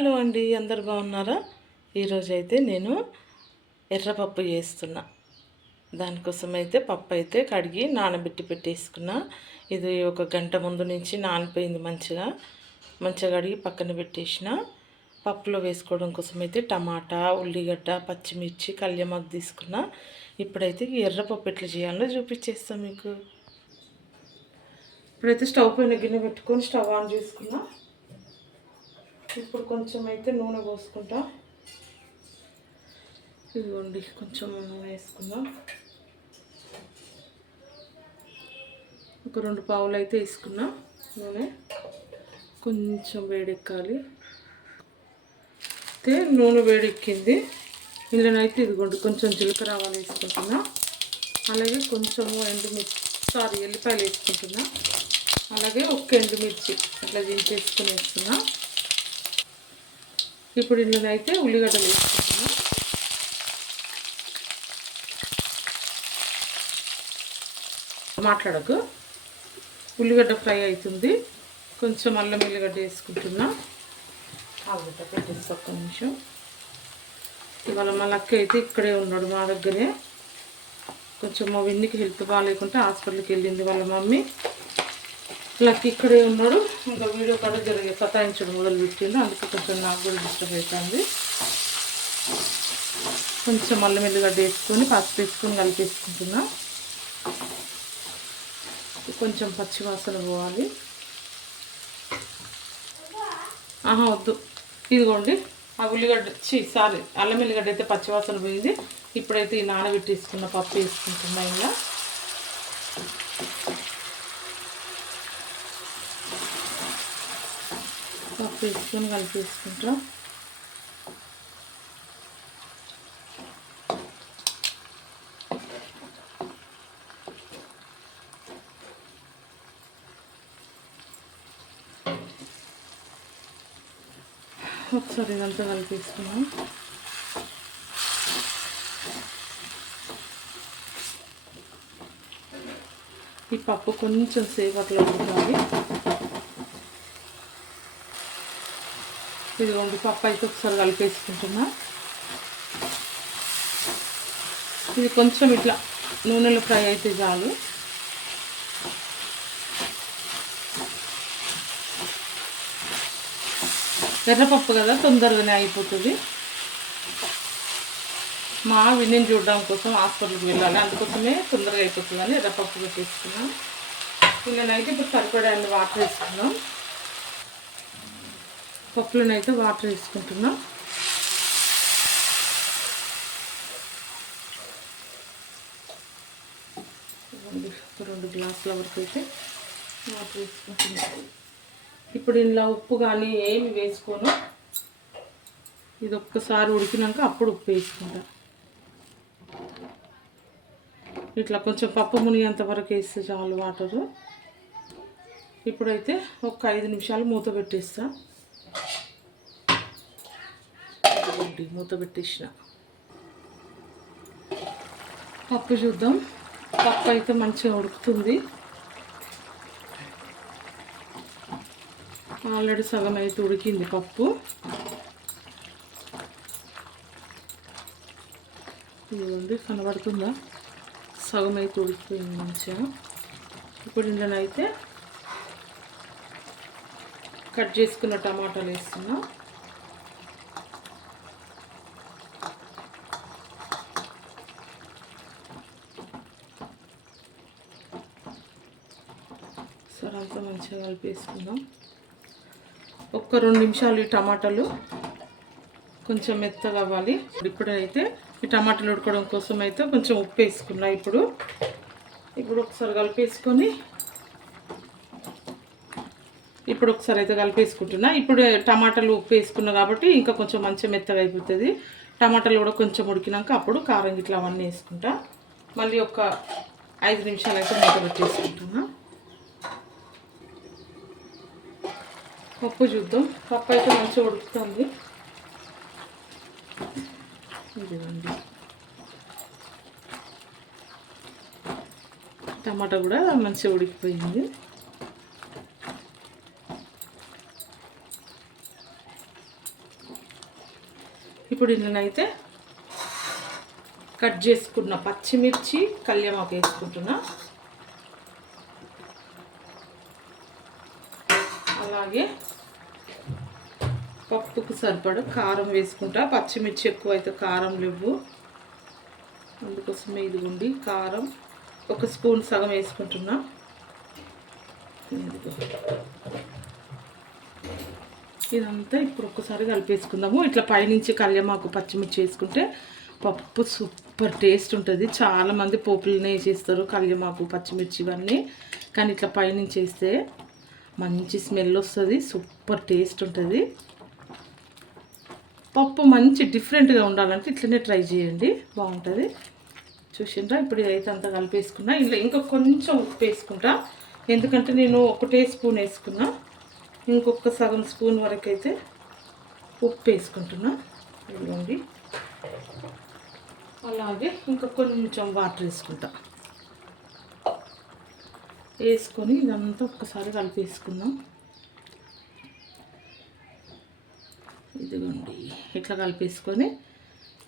Hello అండి, అందరు బాగున్నారా? ఈరోజు అయితే నేను ఎర్రపప్పు చేస్తున్నా. దానికోసం అయితే పప్పు అయితే కడిగి నానబెట్టి పెట్టేసుకున్నా. ఇది ఒక గంట ముందు నుంచి నానిపోయింది. మంచిగా కడిగి పక్కన పెట్టేసిన. పప్పులో వేసుకోవడం కోసం అయితే టమాటా, ఉల్లిగడ్డ, పచ్చిమిర్చి, కళ్యామాకు తీసుకున్నా. ఇప్పుడైతే ఎర్రపప్పు ఎట్లా చేయాలో చూపించేస్తాను మీకు. ఇప్పుడైతే స్టవ్ పైన గిన్నె పెట్టుకొని స్టవ్ ఆన్ చేసుకున్నా. ఇప్పుడు కొంచెం అయితే నూనె పోసుకుంటా. ఇదిగోండి, కొంచెం నూనె వేసుకుందాం. ఒక 2 పావులు అయితే వేసుకున్నా నూనె. కొంచెం వేడెక్కాలి. అయితే నూనె వేడెక్కింది. ఇందులోనైతే ఇదిగోండి కొంచెం జీలకర్ర ఆవాలు వేసుకుంటున్నా. అలాగే కొంచెము ఎల్లిపాయలు వేసుకుంటున్నా. అలాగే ఒక్క ఎండుమిర్చి అట్లా దించేసుకుని వేస్తున్నా. ఇప్పుడు ఇందులోనైతే ఉల్లిగడ్డలు వేసుకుంటున్నా. మాట్లాడకు, ఉల్లిగడ్డ ఫ్రై అవుతుంది. కొంచెం అల్లం ఎల్లిగడ్డ వేసుకుంటున్నా. ఆలుగడ్డ పెట్టేసి ఒక్క నిమిషం. ఇవాళ మా లక్క అయితే ఇక్కడే ఉన్నాడు, మా దగ్గరే. కొంచెం మా విన్నికి హెల్త్ బాగాలేకుంటే హాస్పిటల్కి వెళ్ళింది వాళ్ళ మమ్మీ. లక్ ఇక్కడే ఉన్నాడు. ఇంకా వీడియో కూడా జరిగే సతాయించడం మొదలు పెట్టిండు. అందుకే కొంచెం నాకు కూడా డిస్టర్బ్ అవుతుంది. కొంచెం అల్లం ఎల్లిగడ్డ వేసుకొని పసుపు వేసుకొని కలిపేసుకుంటున్నా. కొంచెం పచ్చివాసన పోవాలి. వద్దు. ఇదిగోండి ఆ ఉల్లిగడ్డ అల్లం ఎల్లిగడ్డ అయితే పచ్చివాసన పోయింది. ఇప్పుడైతే ఈ నానబెట్టేసుకున్న పప్పు వేసుకుంటున్నా. ఇలా పప్పు వేసుకొని కలిపేసుకుంటా. ఒకసారి ఇదంతా కలిపేసుకున్నాం. ఈ పప్పు కొంచెం సేపు అట్లా ఉడకాలి. ఇదిగోండి పప్పు అయితే ఒకసారి కలిపేసుకుంటున్నా. ఇది కొంచెం ఇట్లా నూనెలో ఫ్రై అయితే చాలు. ఎర్రపప్పు కదా, తొందరగానే అయిపోతుంది. మా విన్నిని చూడడం కోసం హాస్పిటల్కి వెళ్ళాలి, అందుకోసమే తొందరగా అయిపోతుందని ఎర్రపప్పు పెట్టేసుకున్నాం. ఇలానైతే ఇప్పుడు సరిపడా వాటర్ వేసుకున్నాం. పప్పులోనైతే వాటర్ వేసుకుంటున్నాం. ఒక 2 గ్లాసుల వరకు అయితే వాటర్ వేసుకుంటున్నాం. ఇప్పుడు ఇందులో ఉప్పు కానీ ఏమి వేసుకోను. ఇది ఒక్కసారి ఉడికినాక అప్పుడు ఉప్పు వేసుకుంటా. ఇట్లా కొంచెం పప్పు మునిగేంత వరకు వేస్తే చాలు వాటరు. ఇప్పుడైతే ఒక 5 నిమిషాలు మూత పెట్టేస్తా. మూత పెట్టేసిన. పప్పు చూద్దాం. పప్పు అయితే మంచిగా ఉడుకుతుంది. ఆల్రెడీ సగం అయితే ఉడికింది పప్పు. ఇదిగోండి, కనబడుతుందా? సగం అయితే ఉడికిపోయింది మంచిగా. ఇప్పుడు ఇందులోనైతే కట్ చేసుకున్న టమాటాలు వేస్తున్నా. సరే, అంతా మంచిగా కలిపేసుకుందాం. ఒక్క 2 నిమిషాలు ఈ టమాటాలు కొంచెం మెత్తగా అవ్వాలి. ఇప్పుడైతే ఈ టమాటాలు ఉడకడం కోసం అయితే కొంచెం ఉప్పు వేసుకున్నా. ఇప్పుడు ఒకసారి కలిపేసుకొని అయితే కలిపేసుకుంటున్నా. ఇప్పుడు టమాటాలు ఉప్పు వేసుకున్నా కాబట్టి ఇంకా కొంచెం మంచిగా మెత్తగా అయిపోతుంది. టమాటాలు కూడా కొంచెం ఉడికినాక అప్పుడు కారం ఇట్లా అవన్నీ వేసుకుంటా. మళ్ళీ ఒక 5 నిమిషాలు అయితే మూత పెట్టేసుకుంటున్నా. పప్పు చూద్దాం. పప్పు అయితే మంచిగా ఉడుకుతుంది. ఇదిగోండి, టమాటా కూడా మంచిగా ఉడికిపోయింది. ఇప్పుడు ఇందులోనైతే కట్ చేసుకున్న పచ్చిమిర్చి కళ్యామాకు వేసుకుంటున్నా. అలాగే పప్పుకు సరిపడా కారం వేసుకుంటా. పచ్చిమిర్చి ఎక్కువ అయితే కారం లేవు, అందుకోసమే ఇదిగోండి కారం 1 స్పూన్ సగం వేసుకుంటున్నా. ఇదంతా ఇప్పుడు ఒక్కసారి కలిపేసుకుందాము. ఇట్లా పైనుంచి కళ్యామాకు పచ్చిమిర్చి వేసుకుంటే పప్పు సూపర్ టేస్ట్ ఉంటుంది. చాలామంది పోపులనే వేసేస్తారు కళ్యామాకు పచ్చిమిర్చి ఇవన్నీ, కానీ ఇట్లా పైనుంచి వేస్తే మంచి స్మెల్ వస్తుంది, సూపర్ టేస్ట్ ఉంటుంది. పప్పు మంచి డిఫరెంట్గా ఉండాలంటే ఇట్లనే ట్రై చేయండి, బాగుంటుంది. చూసిండ్రా? ఇప్పుడు ఇదైతే అంతా కలిపేసుకున్నా. ఇలా ఇంకా కొంచెం ఉప్పు వేసుకుంటా, ఎందుకంటే నేను 1 స్పూన్ వేసుకున్నా, ఇంకొక సగం స్పూన్ వరకు అయితే ఉప్పు వేసుకుంటున్నా. ఇదిగోండి. అలాగే ఇంకా కొంచెం వాటర్ వేసుకుంటా. వేసుకొని ఇదంతా ఒక్కసారి కలిపేసుకుందాం. ఇదిగోండి ఇట్లా కలిపేసుకొని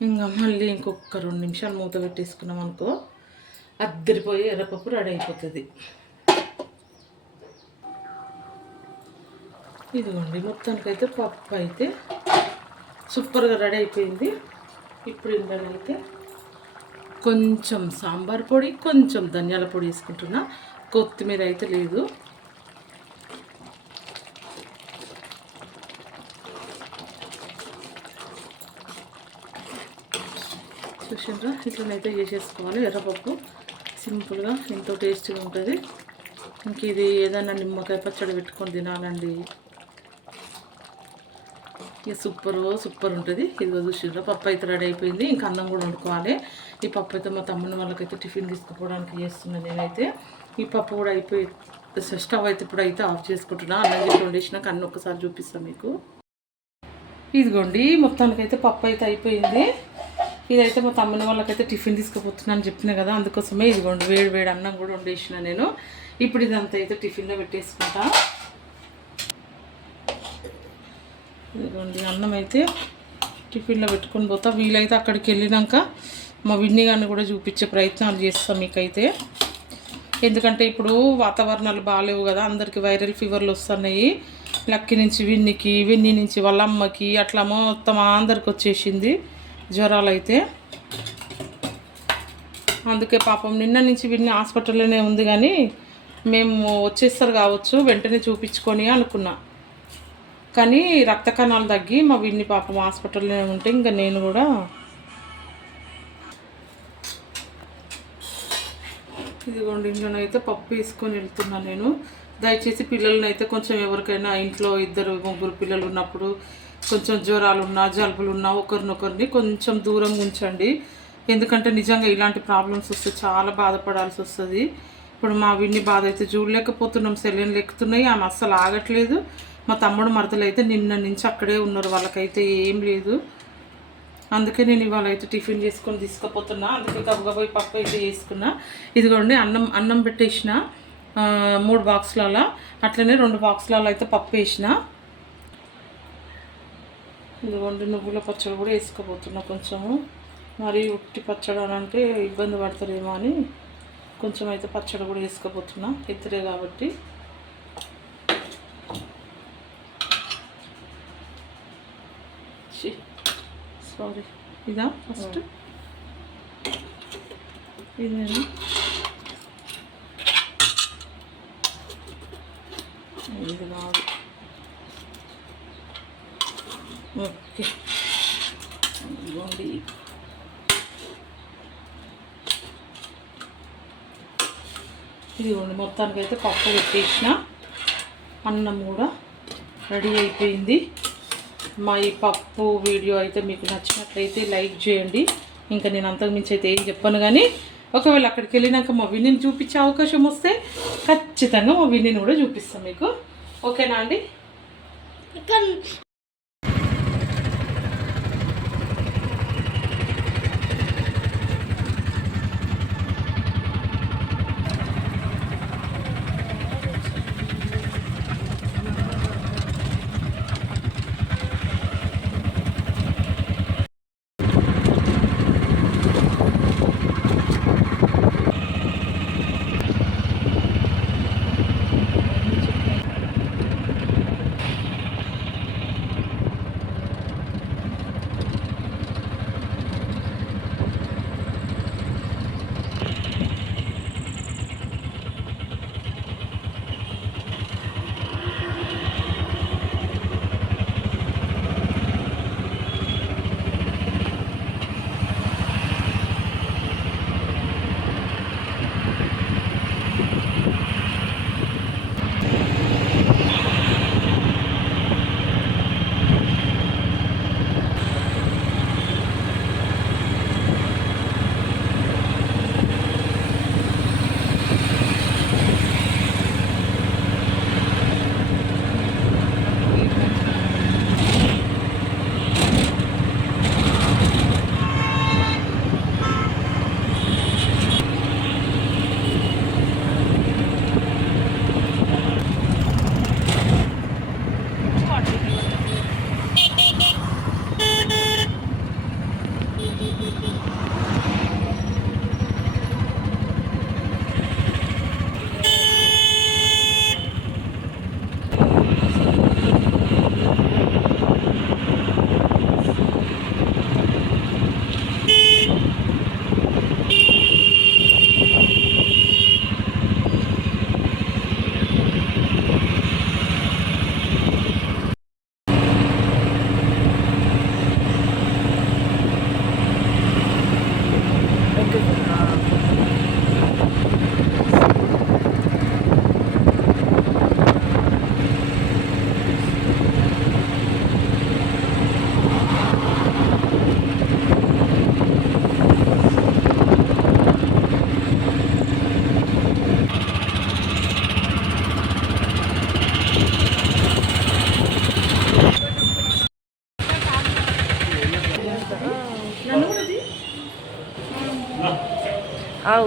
ఇంకా మళ్ళీ ఇంకొక 2 నిమిషాలు మూత పెట్టేసుకున్నాం అనుకో, అద్దరిపోయి ఎర్రపప్పు రెడీ అయిపోతుంది. ఇదిగోండి మొత్తానికైతే పప్పు అయితే సూపర్గా రెడీ అయిపోయింది. ఇప్పుడు ఇందులో అయితే కొంచెం సాంబార్ పొడి, కొంచెం ధనియాల పొడి వేసుకుంటున్నా. కొత్తిమీర అయితే లేదు. చూసారా? ఇట్లనైతే చేసేసుకోవాలి. ఎర్రపప్పు సింపుల్గా ఎంతో టేస్టీగా ఉంటుంది. ఇంక ఇది ఏదైనా నిమ్మకాయ పచ్చడి పెట్టుకొని తినాలండి, ఇక సూపర్ ఉంటుంది. ఇదిగో చూసిర్రా? పప్పు అయితే రెడీ అయిపోయింది. ఇంకా అన్నం కూడా వండుకోవాలి. ఈ పప్పు అయితే మా తమ్ముని వాళ్ళకైతే టిఫిన్ తీసుకుపోవడానికి చేస్తున్నాను నేనైతే. ఈ పప్పు కూడా అయిపోయి స్టవ్ అయితే ఇప్పుడు అయితే ఆఫ్ చేసుకుంటున్నా. అన్నం చెప్పి వండేసినాక అన్నీ ఒక్కసారి చూపిస్తాను మీకు. ఇదిగోండి మొత్తానికైతే పప్పు అయితే అయిపోయింది. ఇదైతే మా తమ్ముని వాళ్ళకైతే టిఫిన్ తీసుకుపోతున్నాను చెప్పినా కదా, అందుకోసమే ఇదిగోండి వేడి అన్నం కూడా వండేసిన నేను. ఇప్పుడు ఇదంతా అయితే టిఫిన్లో పెట్టేసుకుంటా. ఇదిగోండి అన్నం అయితే టిఫిన్లో పెట్టుకొని పోతా. వీలైతే అక్కడికి వెళ్ళినాక మా విన్ని గారిని కూడా చూపించే ప్రయత్నాలు చేస్తాం మీకైతే. ఎందుకంటే ఇప్పుడు వాతావరణాలు బాగాలేవు కదా, అందరికీ వైరల్ ఫీవర్లు వస్తున్నాయి. లక్కీ నుంచి విన్నికి, విన్ని నుంచి వాళ్ళ అమ్మకి, అట్లా మొత్తం అందరికి వచ్చేసింది జ్వరాలు అయితే. అందుకే పాపం నిన్న నుంచి విన్ని హాస్పిటల్లోనే ఉంది, కానీ మేము వచ్చేస్తారు కావచ్చు వెంటనే చూపించుకొని అనుకున్నా. కానీ రక్త కణాలు తగ్గి మా విన్ని పాపం హాస్పిటల్లోనే ఉంటే ఇంకా నేను కూడా ఇదిగోండి ఇంట్లోనైతే పప్పు వేసుకొని వెళ్తున్నాను నేను. దయచేసి పిల్లలని అయితే కొంచెం ఎవరికైనా ఇంట్లో 2-3 పిల్లలు ఉన్నప్పుడు కొంచెం జ్వరాలు ఉన్నా జలుబులు ఉన్నా ఒకరినొకరిని కొంచెం దూరంగా ఉంచండి. ఎందుకంటే నిజంగా ఇలాంటి ప్రాబ్లమ్స్ వస్తే చాలా బాధపడాల్సి వస్తుంది. ఇప్పుడు మా విన్ని బాధ అయితే చూడలేకపోతున్నాం, సెలైన్లు ఎక్కుతున్నాయి, ఆమె అస్సలు ఆగట్లేదు. మా తమ్ముడు మరదలు అయితే నిన్న నుంచి అక్కడే ఉన్నారు, వాళ్ళకైతే ఏం లేదు. అందుకే నేను ఇవాళ అయితే టిఫిన్ చేసుకొని తీసుకుపోతున్నా. అందుకే గబగబోయి పప్పు అయితే చేసుకున్నా. ఇదిగోండి అన్నం పెట్టేసిన 3 బాక్సులలో, అట్లనే 2 బాక్సులలో అయితే పప్పు వేసిన. ఇదిగోండి నువ్వుల పచ్చడి కూడా వేసుకోబోతున్నా. కొంచెము మరి ఉట్టి పచ్చడి అని అంటే ఇబ్బంది పడతారేమో అని కొంచెం అయితే పచ్చడి కూడా వేసుకోబోతున్నా, ఇద్దరే కాబట్టి. సారీ, ఇదా ఫస్ట్ ఇదేనా? ఇది కాదు, ఓకే. ఇదిగోండి ఇదిగోండి మొత్తానికైతే పప్పు పెట్టేసిన, అన్నం కూడా రెడీ అయిపోయింది. మా ఈ పప్పు వీడియో అయితే మీకు నచ్చినట్లయితే లైక్ చేయండి. ఇంకా నేను అంతకుమించి అయితే ఏం చెప్పను, కానీ ఒకవేళ అక్కడికి వెళ్ళినాక మా విన్నీని చూపించే అవకాశం వస్తే ఖచ్చితంగా మా విన్నీని కూడా చూపిస్తాను మీకు. ఓకేనా అండి?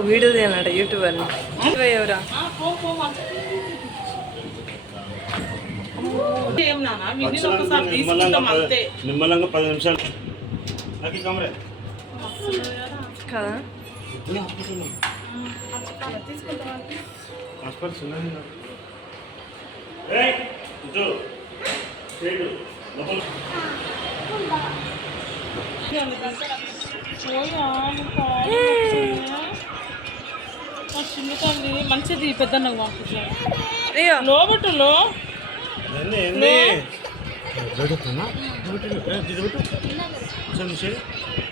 వీడియో తీయనట యూట్యూబర్ని ఎవరా నిమ్మలంగా 10 నిమిషాలు కదా చిన్నతల్లి మంచిది పెద్ద నాకు పంపించాను లోబట్టులో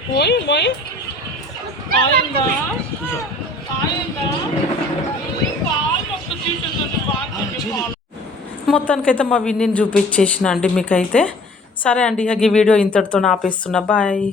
పోయి పోయి ఆయిందా ఆయిందా మొత్తానికైతే మా విన్నీని చూపించేసిన అండి మీకైతే. సరే అండి, ఇక ఈ వీడియో ఇంతటితో ఆపేస్తున్నా. బాయ్.